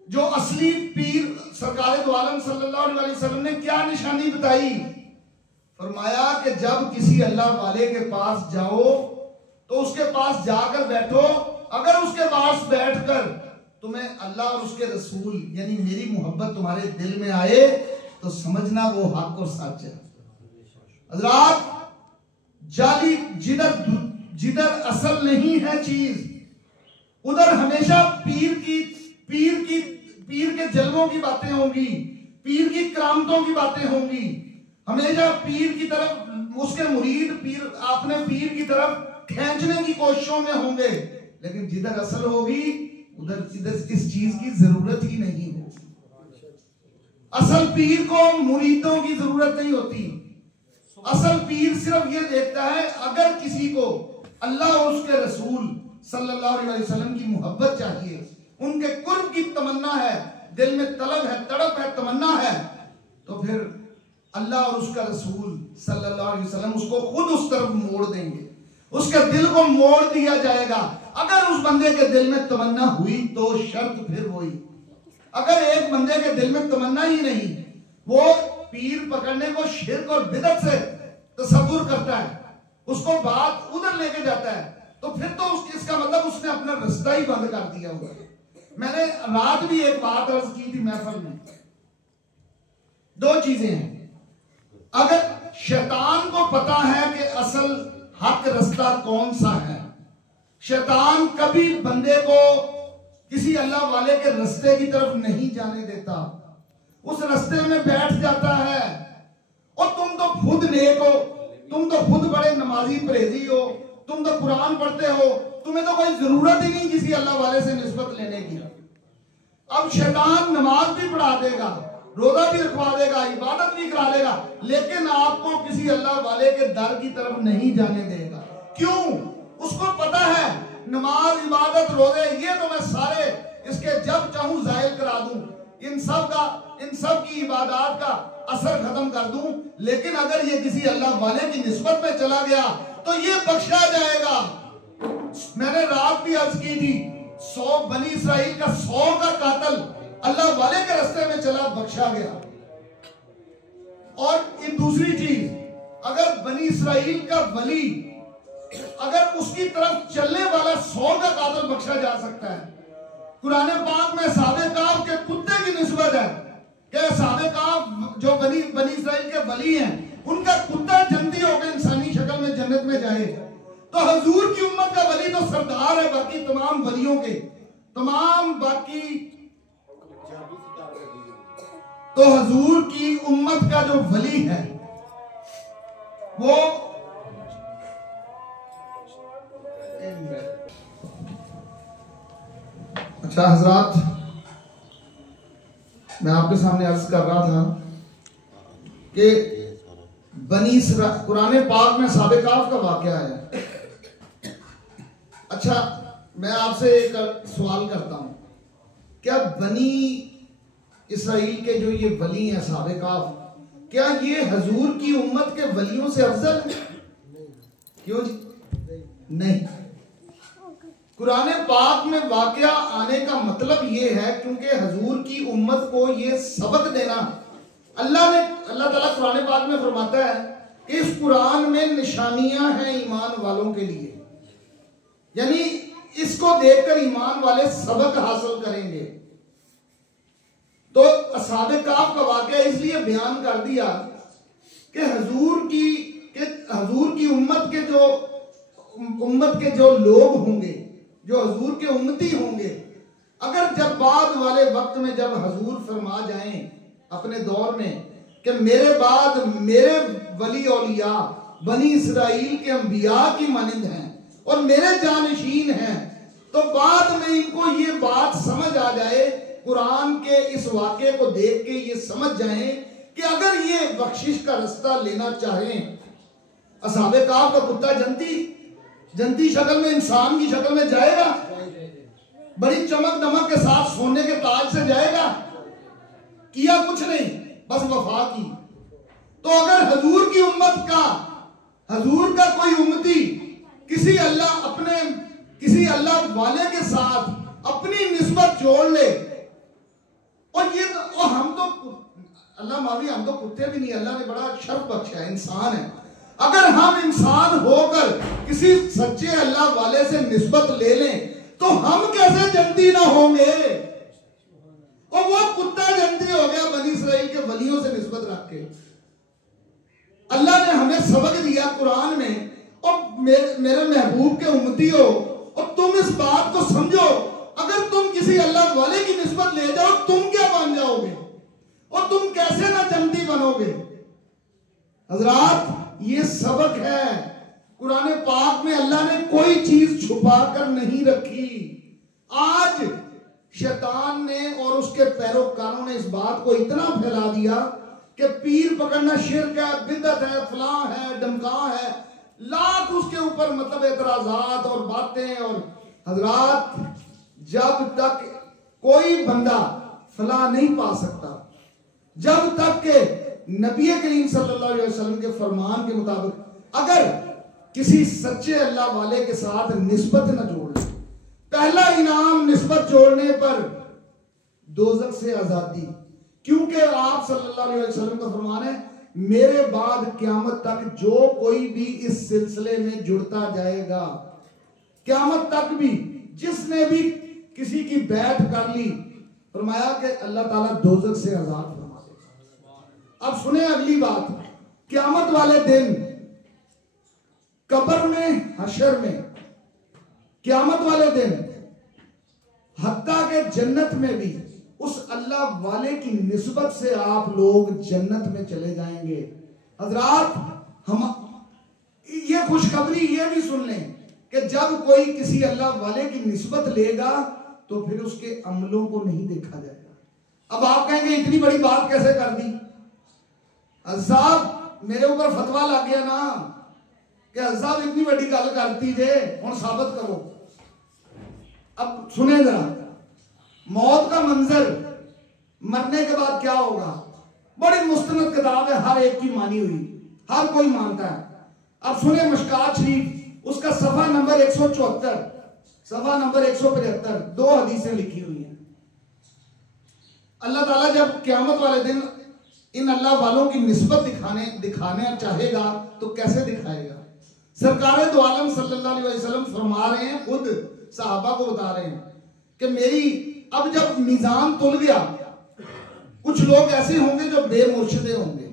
جو اصلی پیر سرکار دو عالم صلی اللہ علیہ وسلم نے کیا نشانی بتائی؟ فرمایا کہ جب کسی اللہ والے کے پاس جاؤ تو اس کے پاس جا کر بیٹھو، اگر اس کے پاس بیٹھ کر تمہیں اللہ اور اس کے رسول یعنی میری محبت تمہارے دل میں آئے تو سمجھنا وہ حق اور سچ ہے۔ حضرات جعلی جدھر اصل نہیں ہے چیز ادھر ہمیشہ پیر کے جلووں کی باتیں ہوں گی، پیر کی کرامتوں کی باتیں ہوں گی، ہمیشہ پیر کی طرف اس کے مرید پیر اپنے پیر کی طرف کھینچنے کی کوششوں میں ہوں گے، لیکن جدھر اصل ہوگی ادھر اس چیز کی ضرورت ہی نہیں ہوگی۔ اصل پیر کو مریدوں کی ضرورت نہیں ہوتی، اصل پیر صرف یہ دیکھتا ہے اگر کسی کو اللہ اور اس کے رسول صلی اللہ علیہ وسلم کی محبت چاہیے، ان کے قرب کی تمنا ہے، دل میں طلب ہے، تڑپ ہے، تمنا ہے، تو پھر اللہ اور اس کا رسول صلی اللہ علیہ وسلم اس کو خود اس طرف موڑ دیں گے، اس کے دل کو موڑ دیا جائے گا۔ اگر اس بندے کے دل میں تمنا ہوئی تو شرط پھر وہی، اگر ایک بندے کے دل میں تمنا ہی نہیں، وہ پیر پکڑنے کو شرک اور بدعت سے تصور کرتا ہے، اس کو بات ادھر لے کے جاتا ہے، تو پھر تو اس کا مطلب اس نے اپنا رستہ ہی بند کر دیا ہوا ہے۔ میں نے رات بھی ایک بات عرض کی تھی محفل میں، دو چیزیں ہیں۔ اگر شیطان کو پتا ہے کہ اصل حق رستہ کون سا ہے، شیطان کبھی بندے کو کسی اللہ والے کے رستے کی طرف نہیں جانے دیتا، اس رستے میں بیٹھ جاتا ہے۔ اور تم تو خود نیک ہو، تم تو خود بڑے نمازی پرہیزی ہو، تم تو قرآن پڑھتے ہو، تمہیں تو کوئی ضرورت ہی نہیں کسی اللہ والے سے نسبت لینے کی۔ اب شیطان نماز بھی پڑھا دے گا، روزہ بھی رکھوا دے گا، عبادت بھی کرا دے گا، لیکن آپ کو کسی اللہ والے کے در کی طرف نہیں جانے دے گا۔ کیوں؟ اس کو پتا ہے نماز، عبادت، روزے یہ تو میں سارے اس کے جب چاہوں زائل کرا دوں، ان سب کی عبادات کا اثر ختم کر دوں، لیکن اگر یہ کسی اللہ والے کی نسبت میں چلا گیا تو یہ بخشا جائے گا۔ میں نے رات بھی عرض کی تھی، 100 بنی اسرائیل کا 100 کا قاتل اللہ والے کے رستے میں چلا، بخشا گیا۔ اور ایک دوسری چیز، اگر بنی اسرائیل کا ولی، اگر اس کی طرف چلنے والا 100 کا قاتل بخشا جا سکتا ہے، قرآن پاک میں اصحاب کہف کے کتے کی نسبت ہے کہ اصحاب کہف جو بنی اسرائیل کے ولی ہیں، ان کا کتا جنتی ہو کے انسانی شکل میں جنت میں جائے، تو حضور کی امت کا ولی تو سردار ہے باقی تمام ولیوں کے، تمام باقی تو حضور کی امت کا جو ولی ہے وہ اچھا حضرات، میں آپ کے سامنے عرض کر رہا تھا کہ قرآن پاک میں اصحاب کہف کا واقعہ ہے۔ اچھا میں آپ سے ایک سوال کرتا ہوں، کیا بنی اسرائیل کے جو یہ ولی ہیں اصحاب کہف، کیا یہ حضور کی امت کے ولیوں سے افضل ہیں؟ کیوں جی؟ نہیں۔ قرآن پاک میں واقعہ آنے کا مطلب یہ ہے کیونکہ حضور کی امت کو یہ سبق دینا، اللہ تعالیٰ قرآن پاک میں فرماتا ہے کہ اس قرآن میں نشانیاں ہیں ایمان والوں کے لیے، یعنی اس کو دیکھ کر ایمان والے سبق حاصل کریں گے۔ تو اصحاب کہف کا واقعہ اس لیے بیان کر دیا کہ حضور کی امت کے جو لوگ ہوں گے، جو حضور کے امتی ہوں گے، اگر جب بعد والے وقت میں جب حضور فرما جائیں اپنے دور میں کہ میرے بعد میرے ولی اولیاء بنی اسرائیل کے انبیاء کی مانند ہیں اور میرے جانشین ہیں، تو بعد میں ان کو یہ بات سمجھ آ جائے، قرآن کے اس واقعے کو دیکھ کے یہ سمجھ جائیں کہ اگر یہ بخشش کا رستہ لینا چاہیں، اصحاب کہف کا کتا جنتی شکل میں، انسان کی شکل میں جائے گا، بڑی چمک دمک کے ساتھ سونے کے تاج سے جائے گا، کیا کچھ نہیں، بس وفا کی۔ تو اگر حضور کی امت کا، حضور کا کوئی امتی کسی اللہ والے کے ساتھ اپنی نسبت جوڑ لے، اور ہم تو اللہ معافی، ہم تو کتے بھی نہیں، اللہ نے بڑا شرف بخشا ہے، انسان ہے، اگر ہم انسان ہو کر کسی سچے اللہ والے سے نسبت لے لیں تو ہم کیسے جنتی نہ ہوں گے؟ اور وہ کتا جنتی ہو گیا بنی اسرائیل کے ولیوں سے نسبت رکھ کے۔ اللہ نے ہمیں سبق دیا قرآن میں، اور میرے محبوب کے امتی ہو، اور تم اس بات کو سمجھو، اگر تم کسی اللہ والے کی نسبت لے جاؤ تم کیا بن جاؤ گے، اور تم کیسے نہ جنتی بنو گے؟ حضرات یہ سبق ہے، قرآن پاک میں اللہ نے کوئی چیز چھپا کر نہیں رکھی۔ آج شیطان نے اور اس کے پیروکاروں نے اس بات کو اتنا پھیلا دیا کہ پیر پکڑنا شرک ہے، بدعت ہے، فلاں ہے، ڈمکا ہے، لاکھ اس کے اوپر مطلب اعتراضات اور باتیں۔ اور حضرات جب تک کوئی بندہ فلاں نہیں پا سکتا، جب تک کہ نبی کریم صلی اللہ علیہ وسلم کے فرمان کے مطابق اگر کسی سچے اللہ والے کے ساتھ نسبت نہ جوڑ لیں. پہلا انعام نسبت جوڑنے پر دوزخ سے آزادی، کیونکہ آپ صلی اللہ علیہ وسلم کا فرمان ہے میرے بعد قیامت تک جو کوئی بھی اس سلسلے میں جڑتا جائے گا، قیامت تک بھی جس نے بھی کسی کی بیعت کر لی، فرمایا کہ اللہ تعالیٰ دوزخ سے آزاد فرما دے گا. اب سنیں اگلی بات، قیامت والے دن قبر میں، حشر میں، قیامت والے دن حتیٰ کہ جنت میں بھی اس اللہ والے کی نسبت سے آپ لوگ جنت میں چلے جائیں گے. حضرات ہم یہ خوشخبری یہ بھی سن لیں کہ جب کوئی کسی اللہ والے کی نسبت لے گا تو پھر اس کے عملوں کو نہیں دیکھا جائے گا. اب آپ کہیں گے اتنی بڑی بات کیسے کر دی؟ صاحب میرے اوپر فتویٰ لگ گیا نا کہ صاحب اتنی بڑی گل کرتی جے ہن ثابت کرو. اب سنیں ذرا، موت کا منظر، مرنے کے بعد کیا ہوگا، بڑی مستند کتاب ہے، ہر ایک کی مانی ہوئی، ہر کوئی مانتا ہے. اب سنیں مشکات شریف، اس کا صفحہ نمبر 174، صفحہ نمبر 175، 2 حدیثیں لکھی ہوئی ہیں. اللہ تعالیٰ جب قیامت والے دن ان اللہ والوں کی نسبت دکھانے چاہے گا تو کیسے دکھائے گا؟ سرکار دو عالم صلی اللہ علیہ وسلم فرما رہے ہیں، خود صحابہ کو بتا رہے ہیں کہ میری اب جب میزان تل گیا، کچھ لوگ ایسے ہوں گے جو بے مرشدے ہوں گے،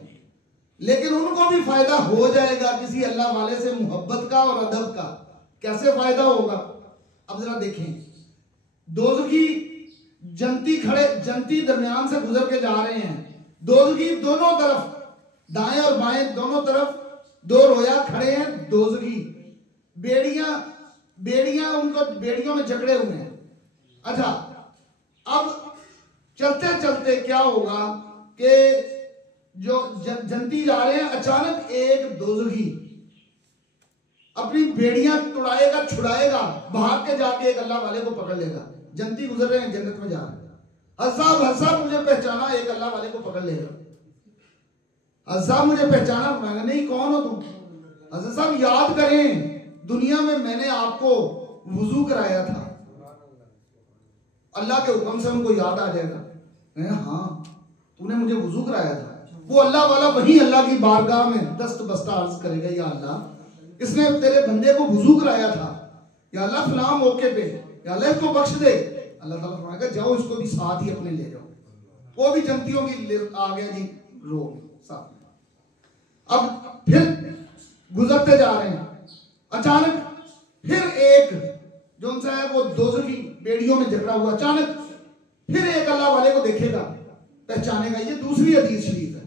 لیکن ان کو بھی فائدہ ہو جائے گا کسی اللہ والے سے محبت کا اور ادب کا. کیسے فائدہ ہوگا؟ اب ذرا دیکھیں، دوزخی جنتی درمیان سے گزر کے جا رہے ہیں، دوزخی دونوں طرف، دائیں اور بائیں دونوں طرف 2 رویا کھڑے ہیں. دوزخی بیڑیاں ان کو بیڑیوں میں جکڑے ہوئے ہیں. اچھا اب چلتے چلتے کیا ہوگا کہ جو جنتی جا رہے ہیں، اچانک ایک دوزخی اپنی بیڑیاں توڑائے گا، چھڑائے گا، بھاگ کے جا کے ایک اللہ والے کو پکڑ لے گا. جنتی گزر رہے ہیں، جنت میں جا رہے ہیں، حساب مجھے پہچانا، ایک اللہ والے کو پکڑ لے گا. حساب مجھے پہچانا، میں نہیں کون ہو تم؟ حضرت صاحب یاد کریں دنیا میں نے آپ کو وضو کرایا تھا، اللہ کے حکم سے ان کو یاد آ جائے گا، ہاں تو نے مجھے وضو کرایا تھا. وہ اللہ والا وہی اللہ کی بارگاہ میں دست بستہ عرض کرے گا، یا اللہ اس نے تیرے بندے کو وضو کرایا تھا، یا اللہ فلاں موقع پہ، یا اللہ اس کو بخش دے. اللہ تعالیٰ فرمائے گا جاؤ اس کو بھی ساتھ ہی اپنے لے جاؤ. وہ بھی جنتیوں کی آ گیا جی رو ساتھ. اب پھر گزرتے جا رہے ہیں، اچانک پھر ایک جو ان سے ہے وہ دوزخی بیڑیوں میں جکڑا ہوا، اچانک پھر ایک اللہ والے کو دیکھے گا، پہچانے گا. یہ دوسری حدیث شریف ہے.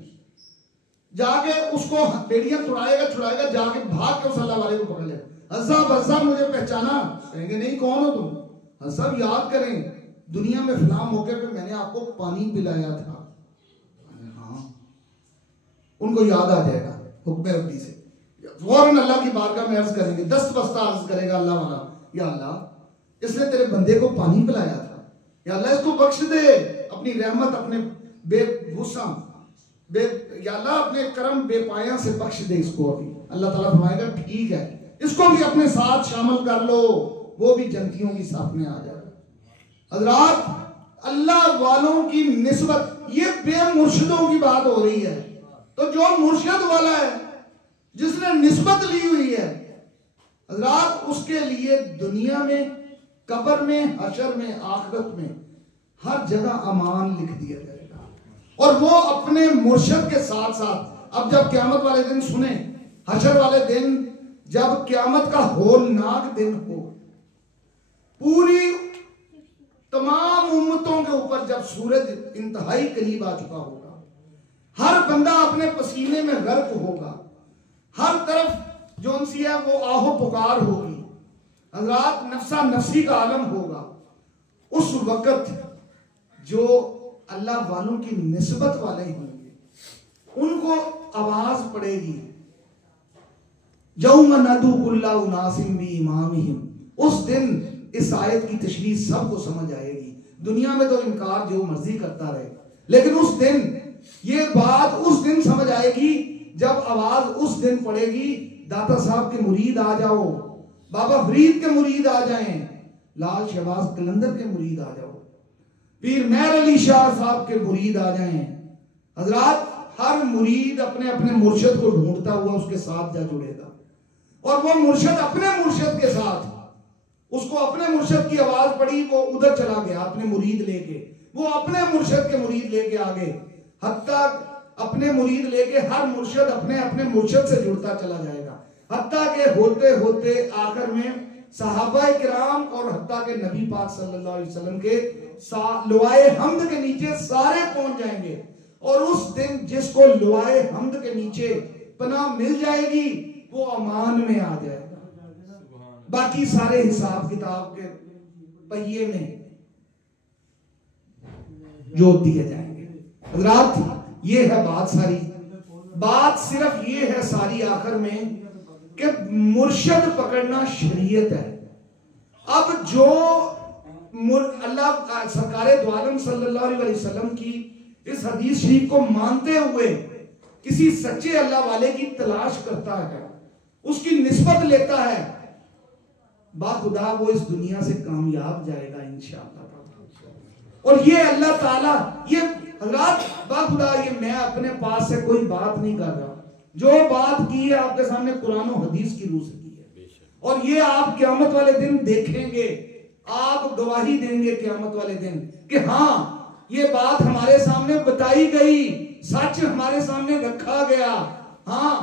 جا کے اس کو بیڑیاں چھڑائے گا، جا کے بھاگ کے اس اللہ والے کو پکڑ لے گا. حضرت مجھے پہچانا؟ کہیں گے نہیں کون ہو تم؟ حضرت یاد کریں دنیا میں فلاں موقع پہ میں نے آپ کو پانی پلایا تھا. ہاں ان کو یاد آ جائے گا حکم ربی سے، فوراً اللہ کی بارگاہ میں عرض کریں گے، دست بستہ عرض کرے گا اللہ والا، یا اللہ اس نے تیرے بندے کو پانی پلایا تھا، یا اللہ اس کو بخش دے، اپنی رحمت اپنے بے وسعت یا اللہ اپنے کرم بے پایاں سے بخش دے اس کو. ابھی اللہ تعالیٰ فرمائے گا ٹھیک ہے اس کو بھی اپنے ساتھ شامل کر لو، وہ بھی جنتیوں کی صف میں آ جائے گا. حضرات اللہ والوں کی نسبت، یہ بے مرشدوں کی بات ہو رہی ہے. تو جو مرشد والا ہے، جس نے نسبت لی ہوئی ہے، حضرات اس کے لیے دنیا میں، قبر میں، حشر میں، آخرت میں ہر جگہ امان لکھ دیا جائے گا. اور وہ اپنے مرشد کے ساتھ ساتھ، اب جب قیامت والے دن سنیں، حشر والے دن جب قیامت کا ہولناک دن ہو، پوری تمام امتوں کے اوپر جب سورج انتہائی قریب آ چکا ہوگا، ہر بندہ اپنے پسینے میں غرق ہوگا، ہر طرف جو ان سی ہے وہ آہو پکار ہوگی، حضرات نفسا نفسی کا عالم ہوگا. اس وقت جو اللہ والوں کی نسبت والے ہوں گے ان کو آواز پڑے گی، یوم ندعو کل اناس بامامہم. اس دن اس آیت کی تشریح سب کو سمجھ آئے گی. دنیا میں تو انکار جو مرضی کرتا رہے، لیکن اس دن یہ بات اس دن سمجھ آئے گی جب آواز اس دن پڑے گی، داتا صاحب کے مرید آ جاؤ، بابا فرید کے مرید آ جائیں، لال شہباز قلندر کے مرید آ جاؤ، پیر مہر علی شاہ صاحب کے مرید آ جائیں۔ حضرات ہر مرید اپنے اپنے مرشد کو ڈھونڈتا ہوا اس کے ساتھ جا جڑے گا، اور وہ مرشد اپنے مرشد کے ساتھ، اس کو اپنے مرشد کی آواز پڑی، وہ ادھر چلا گیا اپنے مرید لے کے، وہ اپنے مرشد کے مرید لے کے آگے، حتیٰ اپنے مرید لے کے ہر مرشد اپنے اپنے مرشد سے جڑتا چلا جائے گا، حتیٰ کہ ہوتے ہوتے آخر میں صحابہ کرام اور حتیٰ کہ نبی پاک صلی اللہ علیہ وسلم کے لوائے حمد کے نیچے سارے پہنچ جائیں گے، اور اس دن جس کو لوائے حمد کے نیچے پناہ مل جائے گی وہ امان میں آ جائے گا، باقی سارے حساب کتاب کے پہیے میں جوت دیے جائیں گے۔ حضرات یہ ہے بات ساری، بات صرف یہ ہے ساری آخر میں کہ مرشد پکڑنا شریعت ہے۔ اب جو اللہ سرکار دو عالم صلی اللہ علیہ وسلم کی اس حدیث شریف کو مانتے ہوئے کسی سچے اللہ والے کی تلاش کرتا ہے، اس کی نسبت لیتا ہے، باخدا وہ اس دنیا سے کامیاب جائے گا انشاءاللہ۔ اور یہ اللہ تعالیٰ، یہ حضرات باخدا، یہ میں اپنے پاس سے کوئی بات نہیں کر رہا، جو بات کی ہے آپ کے سامنے قرآن و حدیث کی روح سے کی ہے، اور یہ آپ قیامت والے دن دیکھیں گے، آپ گواہی دیں گے قیامت والے دن کہ ہاں یہ بات ہمارے سامنے بتائی گئی، سچ ہمارے سامنے رکھا گیا، ہاں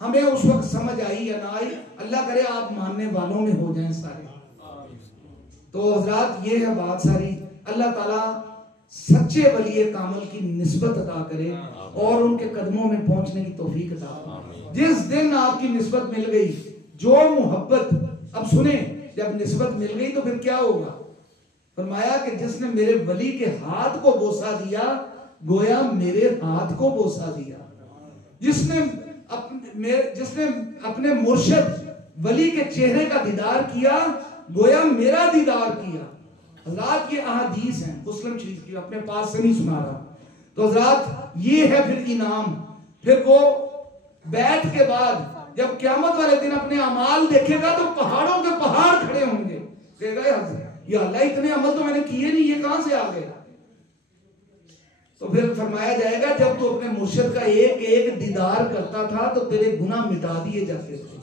ہمیں اس وقت سمجھ آئی یا نہ آئی، اللہ کرے آپ ماننے والوں میں ہو جائیں سارے۔ تو حضرات یہ ہے بات ساری، اللہ تعالیٰ سچے ولی کامل کی نسبت عطا کرے اور ان کے قدموں میں پہنچنے کی توفیق عطا کرے۔ جس دن آپ کی نسبت مل گئی، جو محبت، اب سنیں، جب نسبت مل گئی تو پھر کیا ہوگا؟ فرمایا کہ جس نے میرے ولی کے ہاتھ کو بوسہ دیا گویا میرے ہاتھ کو بوسہ دیا، جس نے اپنے مرشد ولی کے چہرے کا دیدار کیا گویا میرا دیدار کیا۔ حضرات یہ احادیث ہیں مسلم شریف کی، اپنے پاس سے نہیں سنا رہا۔ تو حضرات یہ ہے پھر انعام، پھر وہ بیعت کے بعد جب قیامت والے دن اپنے اعمال دیکھے گا تو پہاڑوں کے پہاڑ کھڑے ہوں گے، کہے گا یا اللہ اتنے عمل تو میں نے کیے نہیں، یہ کہاں سے آ گئے؟ تو پھر فرمایا جائے گا جب تو اپنے مرشد کا ایک ایک دیدار کرتا تھا تو تیرے گناہ مٹا دیے جاتے تھے،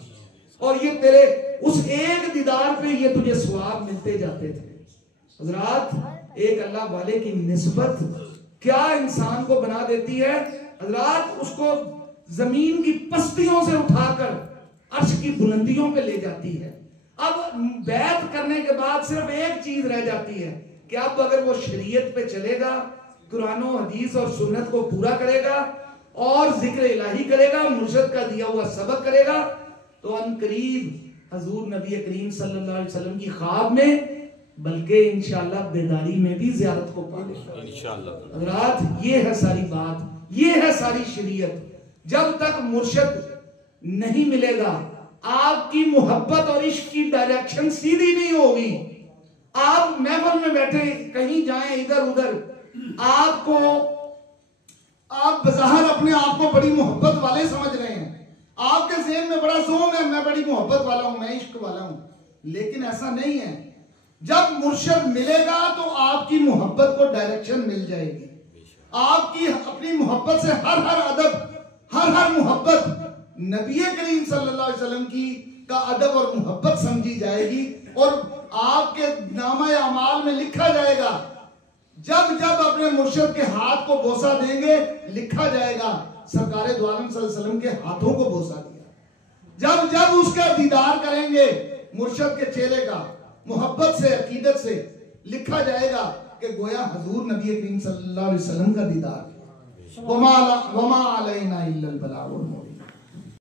اور یہ تیرے اس ایک دیدار پہ یہ تجھے ثواب ملتے جاتے تھے۔ حضرات ایک اللہ والے کی نسبت کیا انسان کو بنا دیتی ہے؟ حضرات اس کو زمین کی پستیوں سے اٹھا کر عرش کی بلندیوں پہ لے جاتی ہے۔ اب بیعت کرنے کے بعد صرف ایک چیز رہ جاتی ہے کہ اب اگر وہ شریعت پہ چلے گا، قرآن و حدیث اور سنت کو پورا کرے گا اور ذکر الہی کرے گا، مرشد کا دیا ہوا سبق کرے گا، تو ان قریب حضور نبی کریم صلی اللہ علیہ وسلم کی خواب میں بلکہ انشاءاللہ بیداری میں بھی زیارت کو پا لے گا انشاءاللہ۔ حضرات یہ ہے ساری بات، یہ ہے ساری شریعت۔ جب تک مرشد نہیں ملے گا آپ کی محبت اور عشق کی ڈائریکشن سیدھی نہیں ہوگی۔ آپ محفل میں بیٹھے کہیں جائیں ادھر ادھر، آپ بظاہر اپنے آپ کو بڑی محبت والے سمجھ رہے ہیں، آپ کے ذہن میں بڑا زوم ہے میں بڑی محبت والا ہوں، میں عشق والا ہوں، لیکن ایسا نہیں ہے۔ جب مرشد ملے گا تو آپ کی محبت کو ڈائریکشن مل جائے گی، آپ کی اپنی محبت سے ہر ادب، ہر محبت نبی کریم صلی اللہ علیہ وسلم کی کا ادب اور محبت سمجھی جائے گی، اور آپ کے نامہ اعمال میں لکھا جائے گا، جب اپنے مرشد کے ہاتھ کو بوسہ دیں گے لکھا جائے گا سرکار دو عالم صلی اللہ علیہ وسلم کے ہاتھوں کو بوسہ دیا۔ جب اس کا دیدار کریں گے مرشد کے چہرے کا، محبت سے عقیدت سے لکھا جائے گا کہ گویا حضور نبی کریم صلی اللہ علیہ وسلم کا دیدار، وما علینا الا البلاغ المبین۔